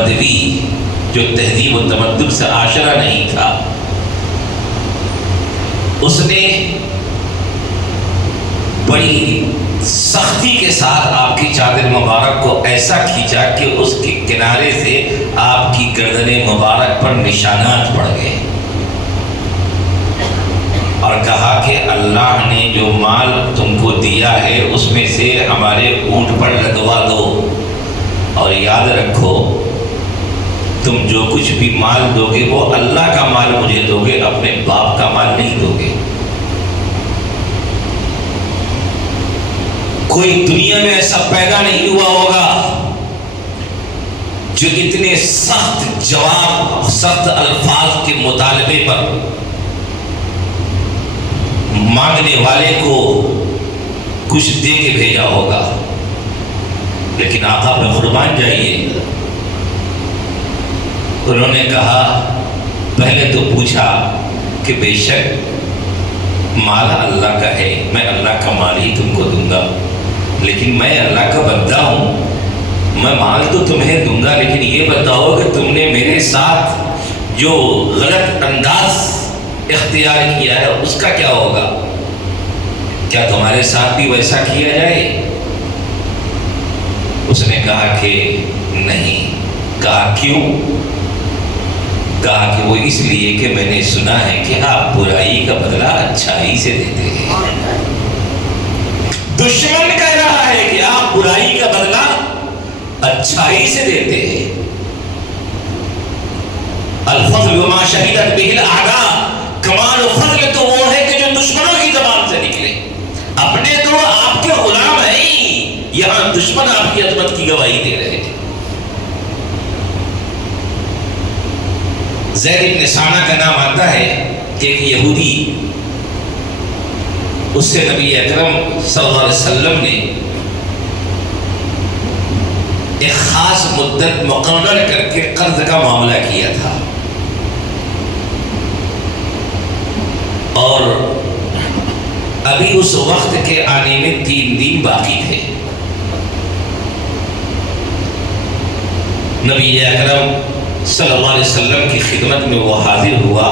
بدوی جو تہذیب و تمدن سے آشنا نہیں تھا، اس نے بڑی سختی کے ساتھ آپ کی چادر مبارک کو ایسا کھینچا کہ اس کے کنارے سے آپ کی گردن مبارک پر نشانات پڑ گئے، اور کہا کہ اللہ نے جو مال تم کو دیا ہے اس میں سے ہمارے اونٹ پر لدوا دو، اور یاد رکھو تم جو کچھ بھی مال دو گے وہ اللہ کا مال مجھے دو گے، اپنے باپ کا مال نہیں دو گے۔ کوئی دنیا میں ایسا پیدا نہیں ہوا ہوگا جو اتنے سخت جواب، سخت الفاظ کے مطالبے پر مانگنے والے کو کچھ دے کے بھیجا ہوگا۔ لیکن آقا پہ قربان جائیے، انہوں نے کہا، پہلے تو پوچھا کہ بے شک مال اللہ کا ہے، میں اللہ کا مال ہی تم کو دوں گا، لیکن میں اللہ کا بندہ ہوں، میں مال تو تمہیں دوں گا، لیکن یہ بتاؤ کہ تم نے میرے ساتھ جو غلط انداز اختیار کیا ہے اس کا کیا ہوگا؟ کیا تمہارے ساتھ بھی ویسا کیا جائے؟ اس نے کہا کہ نہیں۔ کہا کیوں؟ کہا کہ وہ اس لیے کہ میں نے سنا ہے کہ آپ برائی کا بدلہ اچھائی سے دیتے ہیں۔ دشمن کہہ رہا ہے کہ آپ برائی کا بدلہ اچھائی سے دیتے ہیں۔ الفضل ما شہدت بہ الاعداء، کمال و فضل تو وہ ہے کہ جو دشمنوں کی زبان سے نکلے۔ اپنے تو آپ کے غلام ہیں، یہاں دشمن آپ کی عظمت کی گواہی دے رہے ہیں۔ زید بن سانہ کا نام آتا ہے، ایک یہودی، اس سے نبی اکرم صلی اللہ علیہ وسلم نے ایک خاص مدت مقرر کر کے قرض کا معاملہ کیا تھا، اور ابھی اس وقت کے آنے میں 3 دن باقی تھے۔ نبی اکرم صلی اللہ علیہ وسلم کی خدمت میں وہ حاضر ہوا،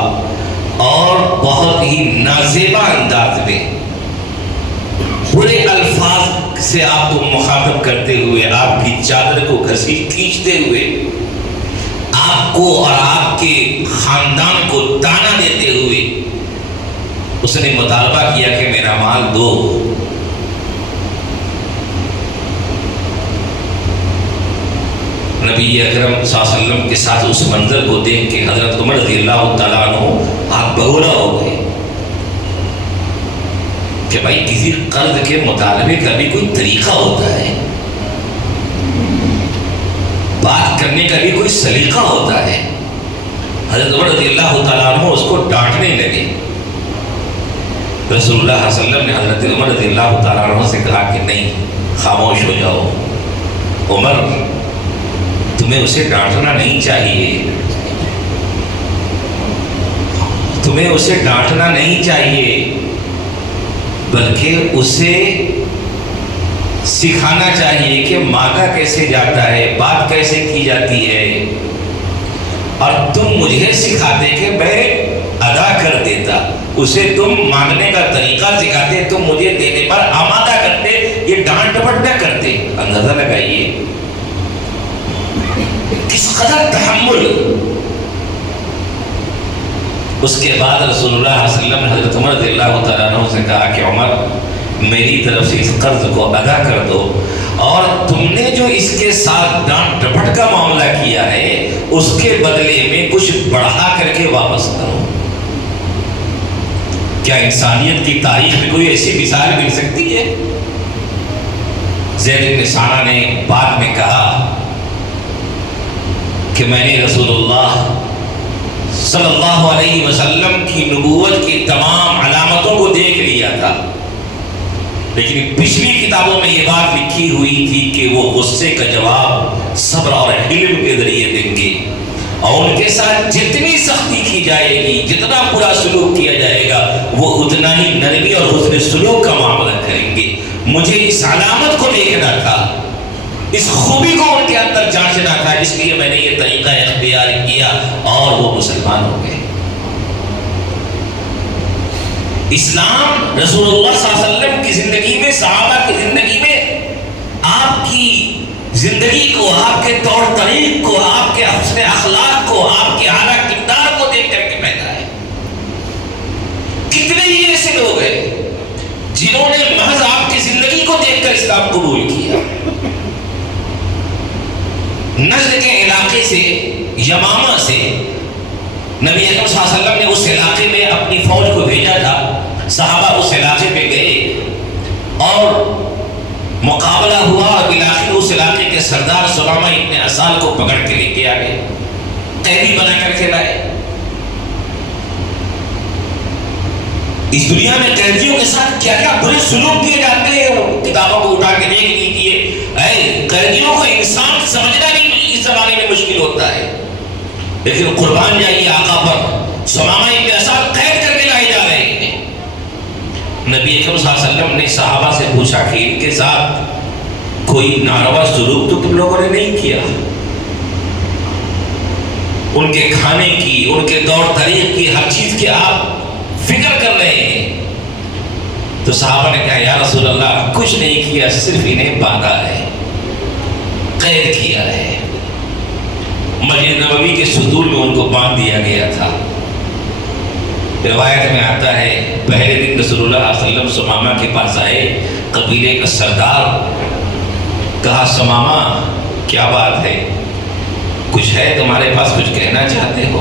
اور بہت ہی نازیبا انداز میں بڑے الفاظ سے آپ کو مخاطب کرتے ہوئے، آپ کی چادر کو کھینچتے ہوئے، آپ کو اور آپ کے خاندان کو تانا دیتے ہوئے اس نے مطالبہ کیا کہ میرا مال دو۔ نبی اکرم صلی اللہ علیہ وسلم کے ساتھ اس منظر کو دیکھ کے حضرت عمر رضی اللہ تعالیٰ عنہ آپ بہولا ہو گئے کہ بھائی کسی قرض کے مطالبے کا بھی کوئی طریقہ ہوتا ہے، بات کرنے کا بھی کوئی سلیقہ ہوتا ہے۔ حضرت عمر رضی اللہ تعالیٰ عنہ اس کو ڈانٹنے لگے۔ رسول اللہ صلی اللہ علیہ وسلم نے حضرت عمر رضی اللہ تعالیٰ عنہ سے کہا کہ نہیں، خاموش ہو جاؤ، عمر تمہیں اسے ڈانٹنا نہیں چاہیے، تمہیں اسے ڈانٹنا نہیں چاہیے، بلکہ اسے سکھانا چاہیے کہ مانگا کیسے جاتا ہے، بات کیسے کی جاتی ہے، اور تم مجھے سکھاتے کہ میں ادا کر دیتا، اسے تم مانگنے کا طریقہ سکھاتے، تم مجھے دینے پر آمادہ کرتے، یہ ڈانٹ ڈپٹ نہ کرتے۔ اندازہ لگائیے کس قدر تحمل۔ اس کے بعد رسول اللہ صلی اللہ علیہ وسلم نے حضرت عمر رضی اللہ تعالیٰ عنہ سے کہا کہ عمر میری طرف سے اس قرض کو ادا کر دو، اور تم نے جو اس کے ساتھ ڈانٹ ڈپٹ کا معاملہ کیا ہے اس کے بدلے میں کچھ بڑھا کر کے واپس کرو۔ کیا انسانیت کی تاریخ میں کوئی ایسی مثال مل سکتی ہے؟ زید بن سانہ نے بعد میں کہا کہ میں نے رسول اللہ صلی اللہ علیہ وسلم کی نبوت کی تمام علامتوں کو دیکھ لیا تھا، لیکن پچھلی کتابوں میں یہ بات لکھی ہوئی تھی کہ وہ غصے کا جواب صبر اور حلم کے ذریعے دیں گے، اور ان کے ساتھ جتنی سختی کی جائے گی، جتنا برا سلوک کیا جائے گا، وہ اتنا ہی نرمی اور حسن سلوک کا معاملہ کریں گے۔ مجھے اس علامت کو دیکھنا تھا اس خوبی کو ان کے اندر جانچنا تھا، اس لیے میں نے یہ طریقہ اختیار کیا اور وہ مسلمان ہو گئے۔ اسلام رسول اللہ صلی اللہ علیہ وسلم کی زندگی میں، صحابہ کی زندگی میں، آپ کی زندگی کو، آپ کے طور طریق کو، آپ کے حسن اخلاق کو، آپ کے اعلیٰ کردار کو دیکھ کر کے پیدا ہے۔ کتنے ہی ایسے لوگ ہیں جنہوں نے محض آپ کی زندگی کو دیکھ کر اسلام قبول کیا۔ نجد کے علاقے سے، یمامہ سے نبی اکرم صلی اللہ علیہ وسلم نے اس علاقے میں اپنی فوج کو بھیجا تھا۔ صحابہ اس علاقے پہ گئے اور مقابلہ ہوا اور بالآخر اس علاقے کے سردار سمامہ ابن اسال کو پکڑ کے لے کے آ گئے، قیدی بنا کر کے لائے۔ اس دنیا میں قیدیوں کے ساتھ کیا کیا برے سلوک کیے جاتے ہیں، کتابوں کو اٹھا کے دیکھ لیجیے۔ قیدیوں کو انسان سمجھنا بھی اس زمانے میں مشکل ہوتا ہے، لیکن قربان جائیے آقا پر، سمامہ ابن اسال قید کر کے لائے جا رہے ہیں۔ نبی اکرم صلی اللہ علیہ وسلم نے صحابہ سے پوچھا کہ ان کے ساتھ کوئی ناروا سلوک تو تم لوگوں نے نہیں کیا؟ ان کے کھانے کی، ان کے طور طریق کی، ہر چیز کی آپ فکر کر رہے ہیں۔ تو صحابہ نے کہا یا رسول اللہ کچھ نہیں کیا، صرف انہیں باندھا ہے، قید کیا ہے۔ مسجد نبوی کے ستون میں ان کو باندھ دیا گیا تھا۔ روایت میں آتا ہے پہلے دن رسول اللہ صلی اللہ علیہ وسلم سمامہ کے پاس آئے، قبیلے کا سردار، کہا سمامہ کیا بات ہے، کچھ ہے تمہارے پاس، کچھ کہنا چاہتے ہو؟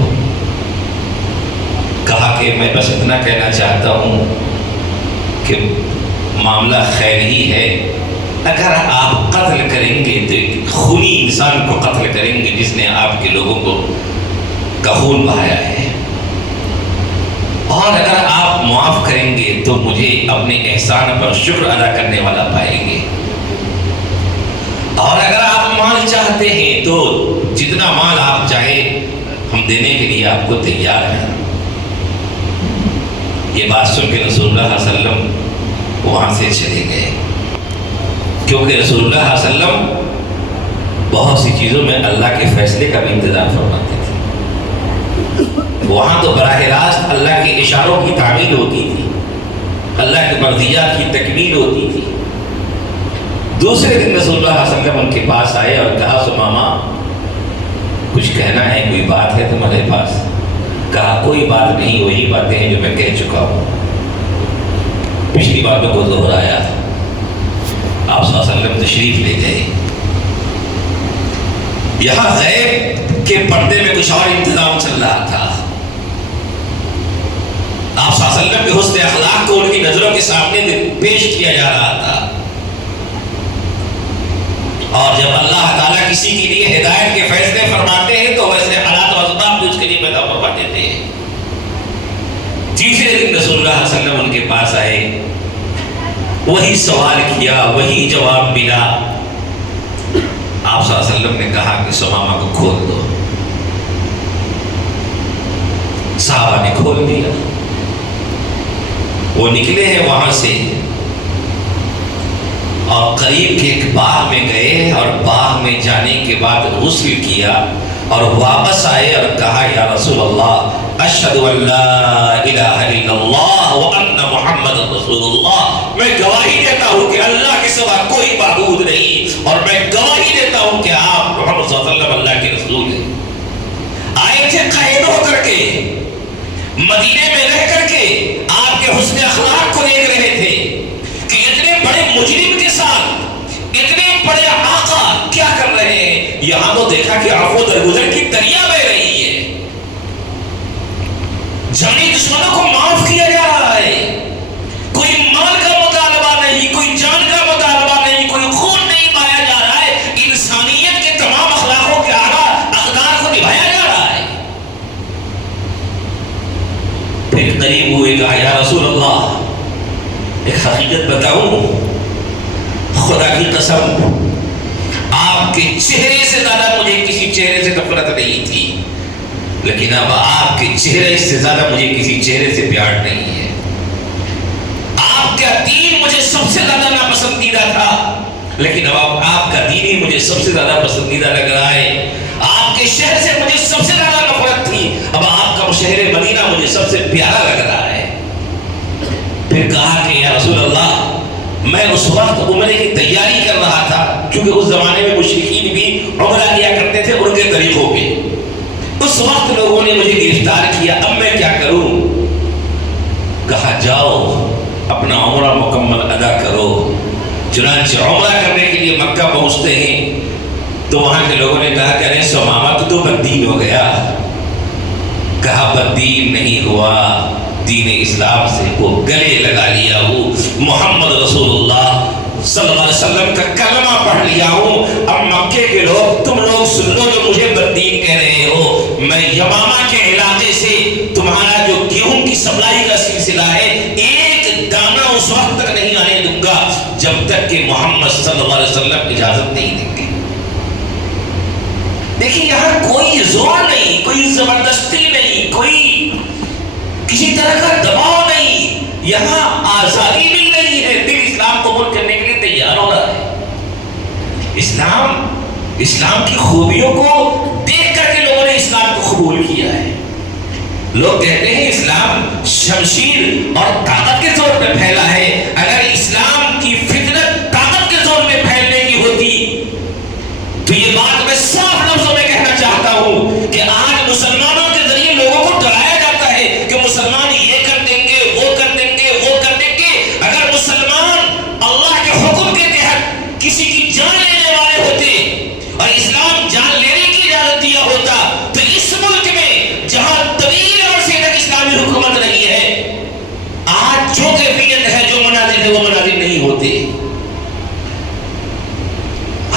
کہا کہ میں بس اتنا کہنا چاہتا ہوں کہ معاملہ خیر ہی ہے، اگر آپ قتل کریں گے تو خونی انسان کو قتل کریں گے جس نے آپ کے لوگوں کو کا خون بہایا ہے، اور اگر آپ معاف کریں گے تو مجھے اپنے احسان پر شکر ادا کرنے والا پائیں گے، اور اگر آپ مال چاہتے ہیں تو جتنا مال آپ چاہے ہم دینے کے لیے آپ کو تیار ہیں۔ یہ بات سن کے رسول اللہ صلی اللہ علیہ وسلم وہاں سے چلے گئے، کیونکہ رسول اللہ صلی اللہ علیہ وسلم بہت سی چیزوں میں اللہ کے فیصلے کا بھی انتظار فرماتے تھے۔ وہاں تو براہ راست اللہ کے اشاروں کی تعمیل ہوتی تھی، اللہ کے مرضیات کی تکمیل ہوتی تھی۔ دوسرے دن رسول اللہ صلی اللہ علیہ وسلم ان کے پاس آئے اور کہا سمامہ کچھ کہنا ہے، کوئی بات ہے تمہارے پاس؟ کہا کوئی بات نہیں، وہی باتیں ہیں جو میں کہہ چکا ہوں۔ پچھلی باتوں کو دہرایا۔ آپ صلی اللہ علیہ وسلم تشریف لے گئے۔ یہاں غیب کے پردے میں کچھ اور انتظام چل رہا تھا۔ آپ صلی اللہ علیہ وسلم کے حسن اخلاق کو ان کی نظروں کے سامنے پیش کیا جا رہا تھا، اور جب اللہ تعالیٰ کسی کے لیے ہدایت کے فیصلے فرماتے ہیں تو ویسے حالات و اسباب بھی اس کے لیے پیدا فرما دیتے ہیں۔ تیسرے دن رسول اللہ صلی اللہ علیہ وسلم ان کے پاس آئے، وہی سوال کیا، وہی جواب ملا۔ آپ صلی اللہ علیہ وسلم نے کہا کہ سمامہ کو کھول دو۔ صحابہ نے کھول دیا، وہ نکلے ہیں وہاں سے اور قریب کے ایک باغ میں گئے، اور باغ میں جانے کے بعد غسل کیا اور واپس آئے اور کہا یا رسول اللہ اشہد ان لا الہ الا اللہ وان محمد رسول اللہ، میں گواہی دیتا ہوں کہ اللہ کے سوا کوئی معبود نہیں، اور میں گواہی دیتا ہوں کہ آپ محمد صلی اللہ علیہ وسلم اللہ کے رسول ہیں۔ آئے تھے قید ہو کر کے، مدینے میں رہ کر کے آپ کے حسن اخلاق کو دیکھ رہے تھے کہ اتنے بڑے مجرم کے ساتھ اتنے بڑے آقا کیا کر رہے ہیں۔ یہاں تو دیکھا کہ عفو درگزر کی دریا بہ رہی ہے، جانی دشمنوں کو معاف کیا جا رہا ہے، کوئی مال کا مطالبہ نہیں، کوئی جان کا مطالبہ نہیں، کوئی خون نہیں بہایا جا رہا ہے، انسانیت کے تمام اخلاقوں کے اعلیٰ اقدار کو نبھایا جا رہا ہے۔ پھر قریب ہوئے، کہا یا رسول اللہ ایک حقیقت بتاؤں، خدا کی قسم آپ کے چہرے سے زیادہ مجھے کسی چہرے سے نفرت نہیں تھی، لیکن اب آپ کے چہرے سے زیادہ مجھے کسی چہرے سے پیار نہیں ہے۔ آپ کا دین مجھے سب سے زیادہ ناپسندیدہ تھا، لیکن اب آپ کا دین ہی مجھے سب سے زیادہ پسندیدہ لگ رہا ہے، آپ کے شہر سے مجھے سب سے زیادہ نفرت تھی، اب آپ کا شہر مدینہ مجھے سب سے پیارا لگ رہا ہے۔ پھر کہا کہ یا رسول اللہ، میں اس وقت عمرے کی تیاری کر رہا تھا، کیونکہ اس زمانے میں مشرکین بھی عمرہ کیا کرتے تھے ان کے طریقوں پہ، اس وقت لوگوں نے مجھے گرفتار کیا، اب میں کیا کروں؟ کہا جاؤ اپنا عمرہ مکمل ادا کرو۔ چنانچہ عمرہ کرنے کے لیے مکہ پہنچتے ہیں تو وہاں کے لوگوں نے کہا کہ ارے سمامہ تو بددین ہو گیا۔ کہا بددین نہیں ہوا، دین اسلام سے وہ گلے لگا لیا ہوں، محمد رسول اللہ صلی اللہ علیہ وسلم کا کلمہ پڑھ لیا ہوں۔ اب مکے کے لوگ، تم لوگ سن لو جو مجھے بددین کہہ رہے ہو، میں یمامہ کے علاقے سے تمہارا جو گیہوں کی سپلائی کا سلسلہ ہے ایک دانہ اس وقت تک نہیں آنے دوں گا جب تک کہ محمد صلی اللہ علیہ وسلم اجازت نہیں دیں گے۔ دیکھیں یہاں کوئی زور نہیں، کوئی زبردستی نہیں، کوئی کسی طرح کا دباؤ نہیں، یہاں آزادی مل رہی ہے، دل اسلام قبول کرنے کے لیے تیار ہو رہا ہے۔ اسلام کی خوبیوں کو دیکھ کر کے لوگوں نے اسلام کو قبول کیا ہے۔ لوگ کہتے ہیں اسلام شمشیر اور طاقت کے زور پہ پھیلا ہے، اگر اسلام کی فطرت طاقت کے زور پہ پھیلنے کی ہوتی تو یہ بات میں صاف لفظوں میں کہنا چاہتا ہوں کہ آج مسلمانوں کے ذریعے لوگوں کو ڈرایا جاتا ہے کہ مسلمان یہ کر دیں گے، وہ کر دیں گے، وہ کر دیں گے۔ اگر مسلمان اللہ کے حکم کے تحت کسی کی جان لینے والے ہوتے اور اسلام جان لینے کی اجازت دیا ہوتا تو اس ملک میں جہاں طویل عرصے تک اسلامی حکومت رہی ہے، آج جو کیفیت ہے، جو مناظر ہے، وہ مناظر نہیں ہوتے۔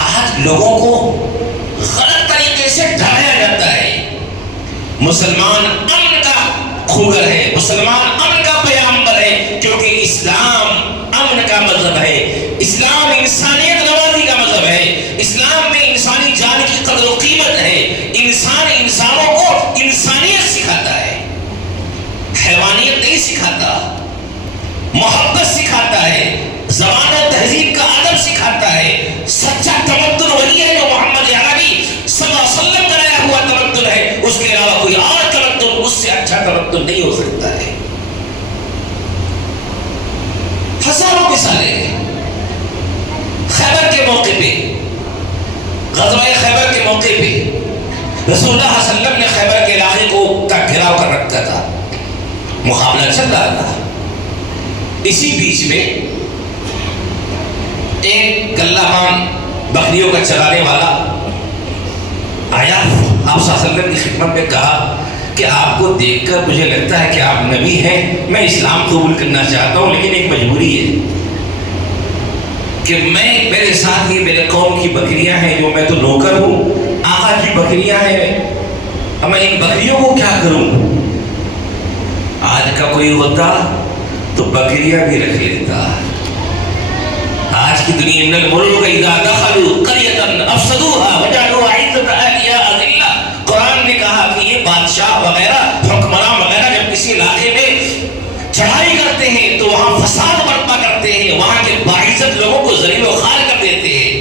آج لوگوں کو غلط طریقے سے ڈرایا جاتا ہے۔ مسلمان امن کا خوگر ہے، مسلمان امن کا پیغمبر ہے، کیونکہ اسلام امن کا مذہب ہے، اسلام انسانیت نوازی کا مذہب ہے، اسلام میں انسانی جان کی قدر و قیمت ہے، انسان انسانوں کو انسانیت سکھاتا ہے، حیوانیت نہیں سکھاتا، محبت سکھاتا ہے، زبان و تہذیب کا ادب سکھاتا ہے۔ سچا تمدن وہی ہے جو محمد عربی صلی اللہ علیہ وسلم کا لایا ہوا تمدن ہے، اس کے علاوہ کوئی اور تمدن اس سے اچھا تمدن نہیں ہو سکتا ہے۔ ہزاروں مثالیں ہیں۔ خیبر کے موقع پہ، غزوہ خیبر کے موقع پہ رسول اللہ صلی اللہ علیہ وسلم نے خیبر کے علاقے کو کا گھیراؤ کر رکھا تھا، مقابلہ چل رہا تھا۔ اسی بیچ میں ایک گلہمان بکریوں کا چرانے والا آیا، آپ صلی اللہ علیہ وسلم کی خدمت میں کہا کہ آپ کو دیکھ کر مجھے لگتا ہے کہ آپ نبی ہیں، میں اسلام قبول کرنا چاہتا ہوں، لیکن ایک مجبوری ہے کہ میرے ساتھ یہ میرے قوم کی بکریاں ہیں، جو میں تو نوکر ہوں، آقا کی بکریاں ہیں، اب میں ان بکریوں کو کیا کروں؟ آج کا کوئی ہوتا تو بکریاں بھی رکھ لیتا۔ آج کی دنیا ان الملوک اذا دخلوا قریۃ افسدوها وجعلوا اعزۃ اہلھا اذلہ، قرآن نے کہا کہ یہ بادشاہ وغیرہ، حکمراں وغیرہ جب کسی علاقے میں چڑھائی کرتے ہیں تو وہاں فساد برپا کرتے ہیں، وہاں کے باعزت لوگوں کو ذلیل و خوار کر دیتے ہیں،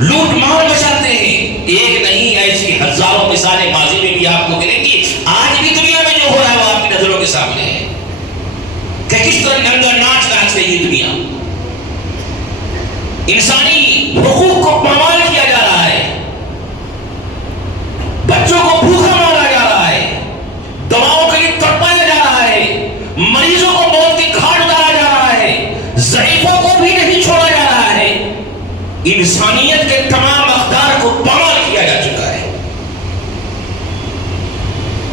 لوٹ مار مچاتے ہیں۔ ایک نہیں، ایسی ہزاروں مثالیں ماضی میں بھی آپ کو ملیں گی، آج بھی دنیا میں جو ہو رہا ہے وہ آپ کی نظروں کے سامنے ہے کہ کس طرح اندر ناچ رہی دنیا، انسانی حقوق کو پامال کیا جا رہا ہے، بچوں کو بھوکا مارا جا رہا ہے، دواؤں کے لیے تڑپایا جا رہا ہے، مریضوں کو موت کی گھاٹ اتارا جا رہا ہے، ضعیفوں کو بھی نہیں چھوڑا جا رہا ہے، انسانیت کے تمام اقدار کو پامال کیا جا چکا ہے۔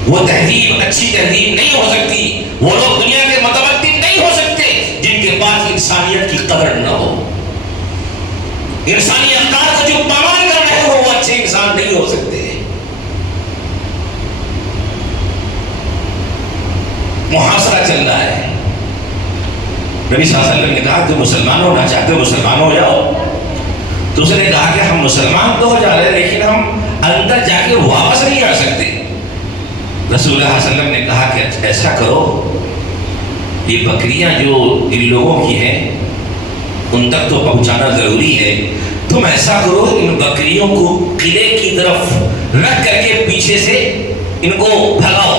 وہ تہذیب اچھی تہذیب نہیں ہو سکتی، وہ لوگ دنیا کے متمدن نہیں ہو سکتے جن کے پاس انسانیت کی قدر نہ ہو۔ انسانی اقدار کو جو پامال کر رہے ہو وہ اچھے انسان نہیں ہو سکتے۔ محاصرہ چل رہا ہے، نبی صلی اللہ علیہ وسلم نے کہا کہ مسلمان ہونا چاہتے ہو مسلمان ہو جاؤ، تو اس نے کہا کہ ہم مسلمان تو ہو جا رہے لیکن ہم اندر جا کے واپس نہیں آ سکتے۔ رسول اللہ صلی اللہ علیہ وسلم نے کہا کہ ایسا کرو، یہ بکریاں جو ان لوگوں کی ہیں ان تک تو پہنچانا ضروری ہے. تم ایسا کرو ان بکریوں کو قلعے کی طرف رکھ کر کے پیچھے سے ان کو بھگاؤ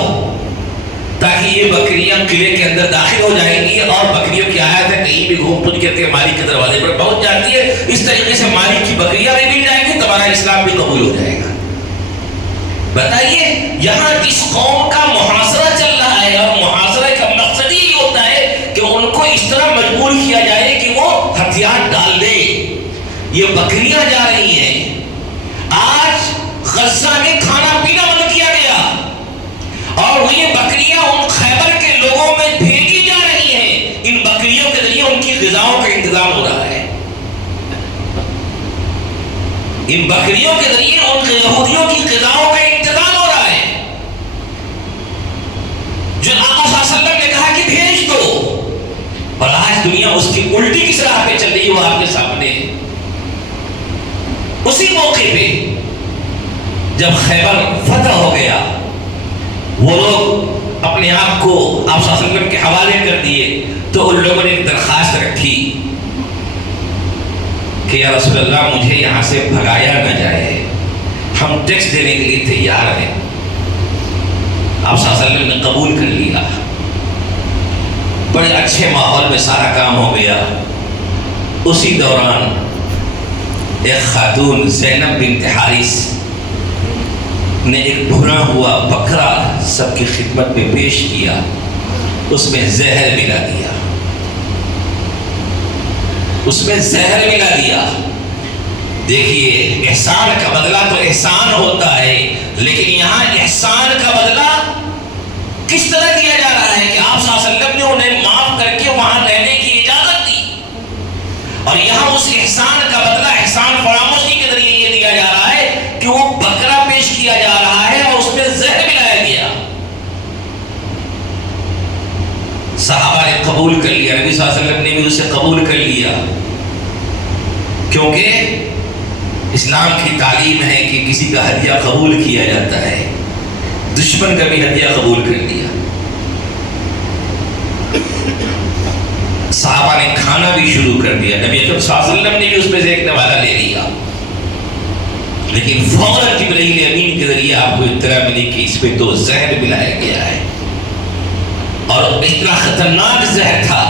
تاکہ یہ بکریاں قلعے کے اندر داخل ہو جائیں گی. اور بکریوں کی عادت ہے کہیں بھی گھوم پھر کر کے مالک کے دروازے پر پہنچ جاتی ہے. اس طریقے سے مالک کی بکریاں بھی مل جائیں گی, تمہارا اسلام بھی قبول ہو جائے گا. بتائیے یہاں اس قوم کا محاصرہ چل رہا ہے, اور محاصرے کا مقصد ہی ہوتا ہے کہ ان کو اس طرح مجبور کیا جائے کہ وہ ہتھیار ڈال دے. یہ بکریاں جا رہی ہیں. آج غزہ میں کھانا پینا بند کیا گیا اور یہ بکریاں ان خیبر کے لوگوں میں بھیجی جا رہی ہیں. ان بکریوں کے ذریعے ان کی غذاؤں کا انتظام ہو رہا ہے. ان بکریوں کے ذریعے ان یہودیوں کی غذاؤں کا انتظام ہو رہا ہے. جو آقا صلی اللہ علیہ وسلم نے کہا کہ بھیج دو, اور آج دنیا اس کی الٹی کس راہ پہ چل رہی ہے وہ آپ کے سامنے ہے. اسی موقع پہ جب خیبر فتح ہو گیا, وہ لوگ اپنے آپ کو آپ صلی اللہ علیہ وسلم کے حوالے کر دیے, تو ان لوگوں نے ایک درخواست رکھی کہ یا رسول اللہ مجھے یہاں سے بھگایا نہ جائے, ہم ٹیکس دینے کے لیے تیار ہیں. آپ صلی اللہ علیہ وسلم نے قبول کر لیا. بڑے اچھے ماحول میں سارا کام ہو گیا. اسی دوران ایک خاتون زینب بنت حارث نے ایک بھنا ہوا بکرا سب کی خدمت میں پیش کیا, اس میں زہر ملا دیا, اس میں زہر ملا دیا. دیکھیے احسان کا بدلہ تو احسان ہوتا ہے, لیکن یہاں احسان کا بدلہ کس طرح دیا جا رہا ہے کہ آپ صلی اللہ علیہ وسلم نے انہیں معاف کر کے وہاں رہنے کی اجازت دی, اور یہاں اس احسان کا بدلہ احسان فراموشی کے ذریعے یہ دیا جا رہا ہے کہ وہ بکرا پیش کیا جا رہا ہے اور اس میں زہر ملایا گیا. صحابہ نے قبول کر لیا, نبی صلی اللہ علیہ وسلم نے بھی اسے قبول کر لیا, کیونکہ اسلام کی تعلیم ہے کہ کسی کا ہدیہ قبول کیا جاتا ہے. دشمن کا بھی ہدیہ قبول کر لیا. صحابہ نے کھانا بھی شروع کر دیا. نبی اکرم صلی اللہ علیہ وسلم نے بھی اس میں سے ایک نوالہ لے لیا, لیکن فوراً جبرائیل امین کے ذریعے آپ کو اطلاع ملی کہ اس میں تو زہر ملایا گیا ہے, اور اتنا خطرناک زہر تھا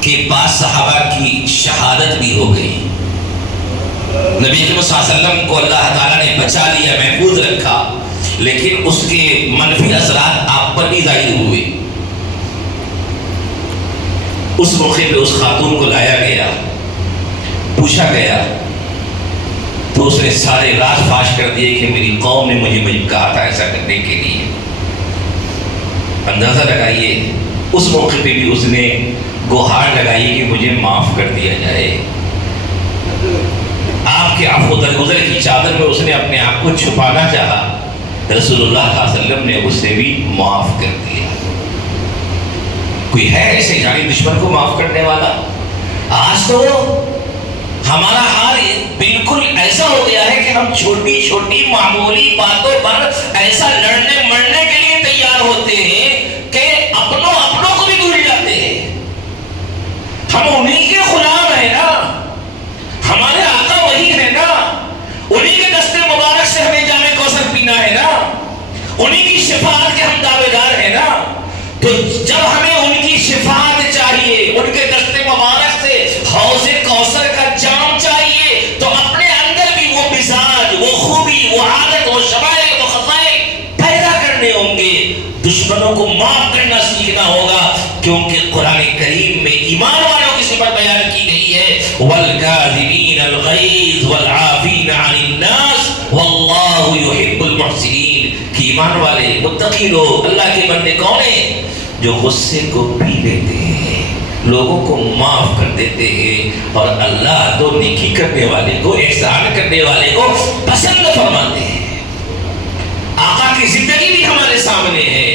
کہ بعض صحابہ کی شہادت بھی ہو گئی. نبی اکرم صلی اللہ علیہ وسلم کو اللہ تعالیٰ نے بچا لیا, محفوظ رکھا, لیکن اس کے منفی اثرات آپ پر بھی ظاہر ہوئے. اس موقع پہ اس خاتون کو لایا گیا, پوچھا گیا, تو اس نے سارے راز فاش کر دیے کہ میری قوم نے مجھے کہا تھا ایسا کرنے کے لیے. اندازہ لگائیے اس موقع پہ بھی اس نے گہار لگائی کہ مجھے معاف کر دیا جائے. آپ کے عفو درگزر کی چادر میں اس نے اپنے آپ کو چھپانا چاہا, رسول اللہ صلی اللہ علیہ وسلم نے اسے بھی معاف کر دیا. کوئی ہے ایسے جانی دشمن کو معاف کرنے والا؟ آج تو ہمارا حال بالکل ایسا ہو گیا ہے کہ ہم چھوٹی چھوٹی معمولی باتوں پر ایسا لڑنے مرنے کے لیے تیار ہوتے ہیں کہ اپنوں کو بھی بھول جاتے ہیں. ہم انہی کے غلام ہیں نا, ہمارے آقا وہی ہے نا, انہی کے دستے مبارک سے ہمیں جام کوثر پینا ہے نا, انہی کی شفاعت کے ہم دعوے دار ہیں نا. تو جب ہمیں ان کی شفاعت چاہیے, ان کے دستے مبارک سے حوض کوثر کا جام چاہیے, تو اپنے اندر بھی وہ مزاج, وہ خوبی, وہ عادت, وہ شمائل, وہ خصائل پیدا کرنے ہوں گے. دشمنوں کو معاف کرنا سیکھنا ہوگا, کیونکہ قرآن کریم میں ایمان والوں کی صفت بیان کی گئی ہے, والکاظمین الغیظ والعافین عن الناس واللہ یحب المحسنین. کہ ایمان والے متقی لوگ, اللہ کے بندے کون ہیں؟ جو غصے کو پی لیتے ہیں, لوگوں کو معاف کر دیتے ہیں, اور اللہ تو نیکی کرنے والے کو, احسان کرنے والے کو پسند فرماتے ہیں. آقا کی زندگی بھی ہمارے سامنے ہے,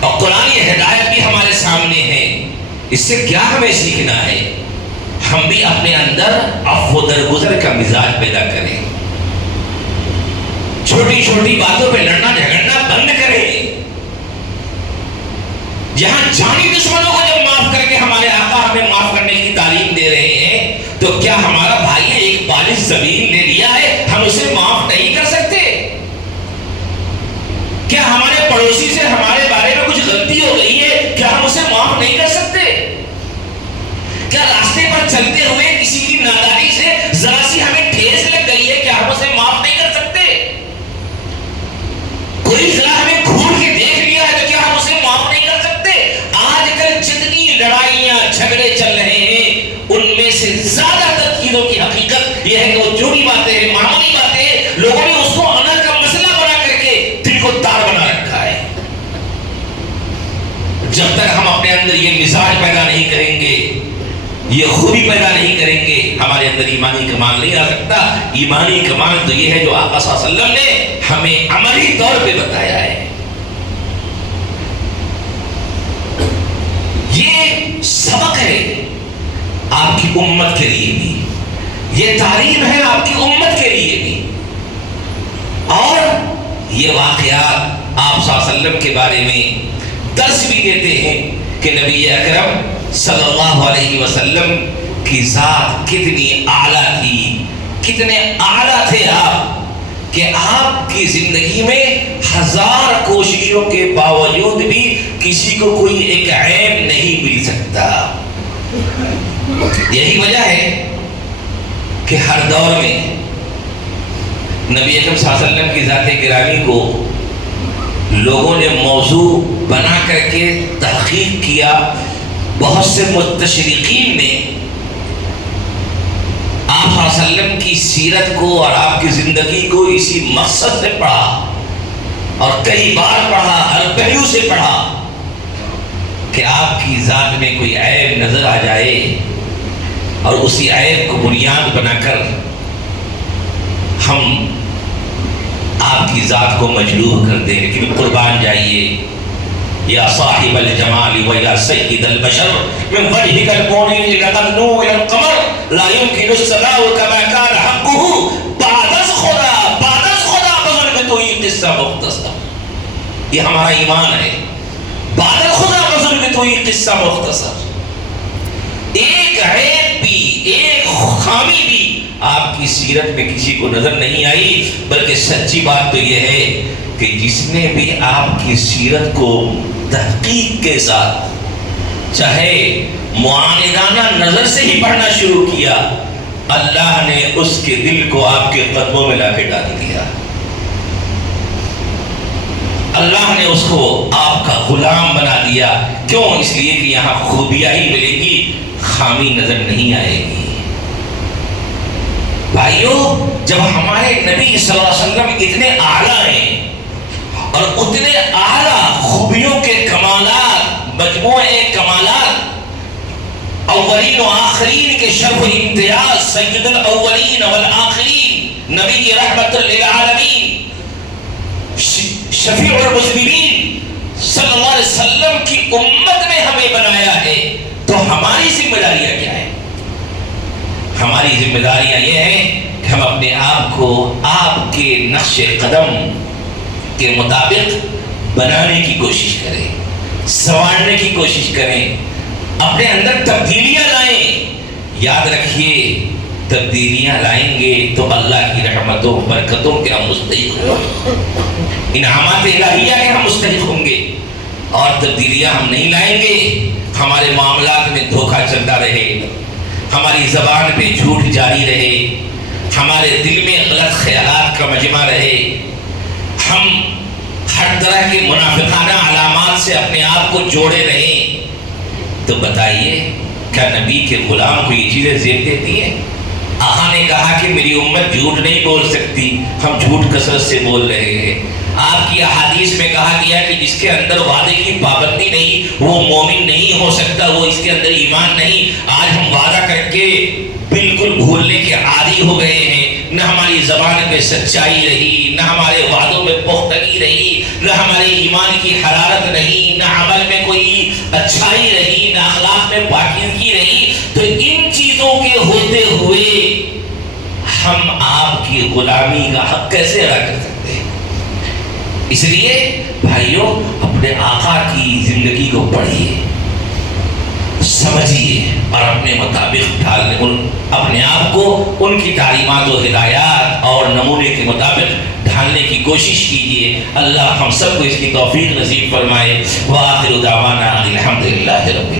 اور قرآن کی ہدایت بھی ہمارے سامنے ہے. اس سے کیا ہمیں سیکھنا ہے؟ ہم بھی اپنے اندر عفو درگزر کا مزاج پیدا کریں, چھوٹی چھوٹی باتوں پہ لڑنا جھگڑنا بند کریں. جہاں جانی دشمنوں کو جب معاف کر کے ہمارے آقا ہمیں معاف زمین لے لیا ہے ہم اسے معاف نہیں کر سکتے؟ کیا ہمارے پڑوسی سے ہمارے بارے میں کچھ غلطی ہو گئی ہے، کیا ہم اسے معاف نہیں کر سکتے؟ کیا راستے پر چلتے ہوئے کسی کی نادانی سے ذرا سی ہمیں ٹھیس لگ گئی ہے، کیا ہم اسے معاف نہیں کر سکتے؟ کوئی ذرا ہمیں گھور کے دیکھ لیا ہے تو کیا ہم اسے معاف نہیں کر سکتے؟ آج کل جتنی لڑائیاں جھگڑے چل رہے ہیں ان میں سے زیادہ تر چیزوں کی حقیقت یہ ہے کہ وہ جو بھی باتیں ہیں، معمولی باتیں ہیں، لوگوں نے اس کو انا کا مسئلہ بنا کر کے دل کو تار بنا رکھا ہے۔ جب تک ہم اپنے اندر یہ مزاج پیدا نہیں کریں گے، یہ خوبی پیدا نہیں کریں گے، ہمارے اندر ایمانی کمال نہیں آ سکتا۔ ایمانی کمال تو یہ ہے جو آقا صلی اللہ علیہ وسلم نے ہمیں عملی طور پہ بتایا ہے۔ یہ سبق ہے آپ کی امت کے لیے بھی، یہ تعلیم ہے آپ کی امت کے لیے بھی، اور یہ واقعات آپ صلی اللہ علیہ وسلم کے بارے میں درس بھی دیتے ہیں کہ نبی اکرم صلی اللہ علیہ وسلم کی ذات کتنی اعلیٰ تھی، کتنے اعلیٰ تھے آپ، کہ آپ کی زندگی میں ہزار کوششوں کے باوجود بھی کسی کو کوئی ایک عیب نہیں مل سکتا۔ یہی وجہ ہے کہ ہر دور میں نبی اکرم صلی اللہ علیہ وسلم کی ذات گرامی کو لوگوں نے موضوع بنا کر کے تحقیق کیا۔ بہت سے مستشرقین نے آپ صلی اللہ علیہ وسلم کی سیرت کو اور آپ کی زندگی کو اسی مقصد سے پڑھا، اور کئی بار پڑھا، ہر پہلو سے پڑھا کہ آپ کی ذات میں کوئی عیب نظر آ جائے اور اسی عیب کو بنیاد بنا کر ہم آپ کی ذات کو مجروح کر دیں۔ لیکن قربان جائیے، یا صاحب الجمال و یا سید البشر من وجهك المنير لقد النور الى القمر لا يمكن الصلاة كما كان حقه بعد خدا بزرگ تو یہ قصہ مختصر، یہ ہمارا ایمان ہے۔ بعد خدا بزرگ تو یہ قصہ مختصر، ایک عیب بھی، ایک خامی بھی آپ کی سیرت میں کسی کو نظر نہیں آئی، بلکہ سچی بات تو یہ ہے کہ جس نے بھی آپ کی سیرت کو تحقیق کے ساتھ چاہے معاندانہ نظر سے ہی پڑھنا شروع کیا، اللہ نے اس کے دل کو آپ کے قدموں میں لا کے ڈال دیا۔ اللہ نے اس کو آپ کا غلام بنا دیا۔ کیوں؟ اس لیے کہ یہاں خوبیاں ہی ملے گی، خامی نظر نہیں آئے گی۔ بھائیو، جب ہمارے نبی صلی اللہ علیہ وسلم اتنے اعلیٰ ہیں اور اتنے اعلیٰ خوبیوں کے کمالات، مجموعے کمالات، اولین و آخرین کے شرف و امتیاز، سید الاولین والآخرین، نبی رحمت للعالمین، شفیع المذنبین صلی اللہ علیہ وسلم کی امت میں ہمیں بنایا ہے، تو ہماری ذمہ داریاں کیا ہیں؟ ہماری ذمہ داریاں یہ ہیں کہ ہم اپنے آپ کو آپ کے نقش قدم کے مطابق بنانے کی کوشش کریں، سنوارنے کی کوشش کریں، اپنے اندر تبدیلیاں لائیں۔ یاد رکھیے، تبدیلیاں لائیں گے تو اللہ کی رحمتوں برکتوں کے ہم مستحق ہوں گے، انعامات الہیہ کے ہم مستحق ہوں گے۔ اور تبدیلیاں ہم نہیں لائیں گے، ہمارے معاملات میں دھوکہ چلتا رہے، ہماری زبان پہ جھوٹ جاری رہے، ہمارے دل میں غلط خیالات کا مجمع رہے، ہم ہر طرح کے منافقانہ علامات سے اپنے آپ کو جوڑے رہیں، تو بتائیے کیا نبی کے غلام کو یہ چیزیں زیب دیتی ہیں؟ آقا نے کہا کہ میری امت جھوٹ نہیں بول سکتی، ہم جھوٹ کثرت سے بول رہے ہیں۔ آپ کی احادیث میں کہا گیا کہ جس کے اندر وعدے کی پابندی نہیں وہ مومن نہیں ہو سکتا، وہ اس کے اندر ایمان نہیں۔ آج ہم وعدہ کر کے بالکل بھولنے کے عادی ہو گئے ہیں، نہ ہماری زبان پہ سچائی رہی، نہ ہمارے وعدوں میں پختگی رہی، نہ ہمارے ایمان کی حرارت رہی، نہ عمل میں کوئی اچھائی رہی، نہ اخلاق میں پاکیزگی رہی۔ تو ان چیزوں کے ہوتے ہوئے ہم آپ کی غلامی کا حق کیسے ادا کر سکتے ہیں؟ اس لیے بھائیوں، اپنے آقا کی زندگی کو پڑھیے، سمجھیے اور اپنے مطابق ڈھالنے اپنے آپ کو ان کی تعلیمات و ہدایات اور نمونے کے مطابق ڈھالنے کی کوشش کیجیے۔ اللہ ہم سب کو اس کی توفیق نصیب فرمائے۔ وآخر دعوانا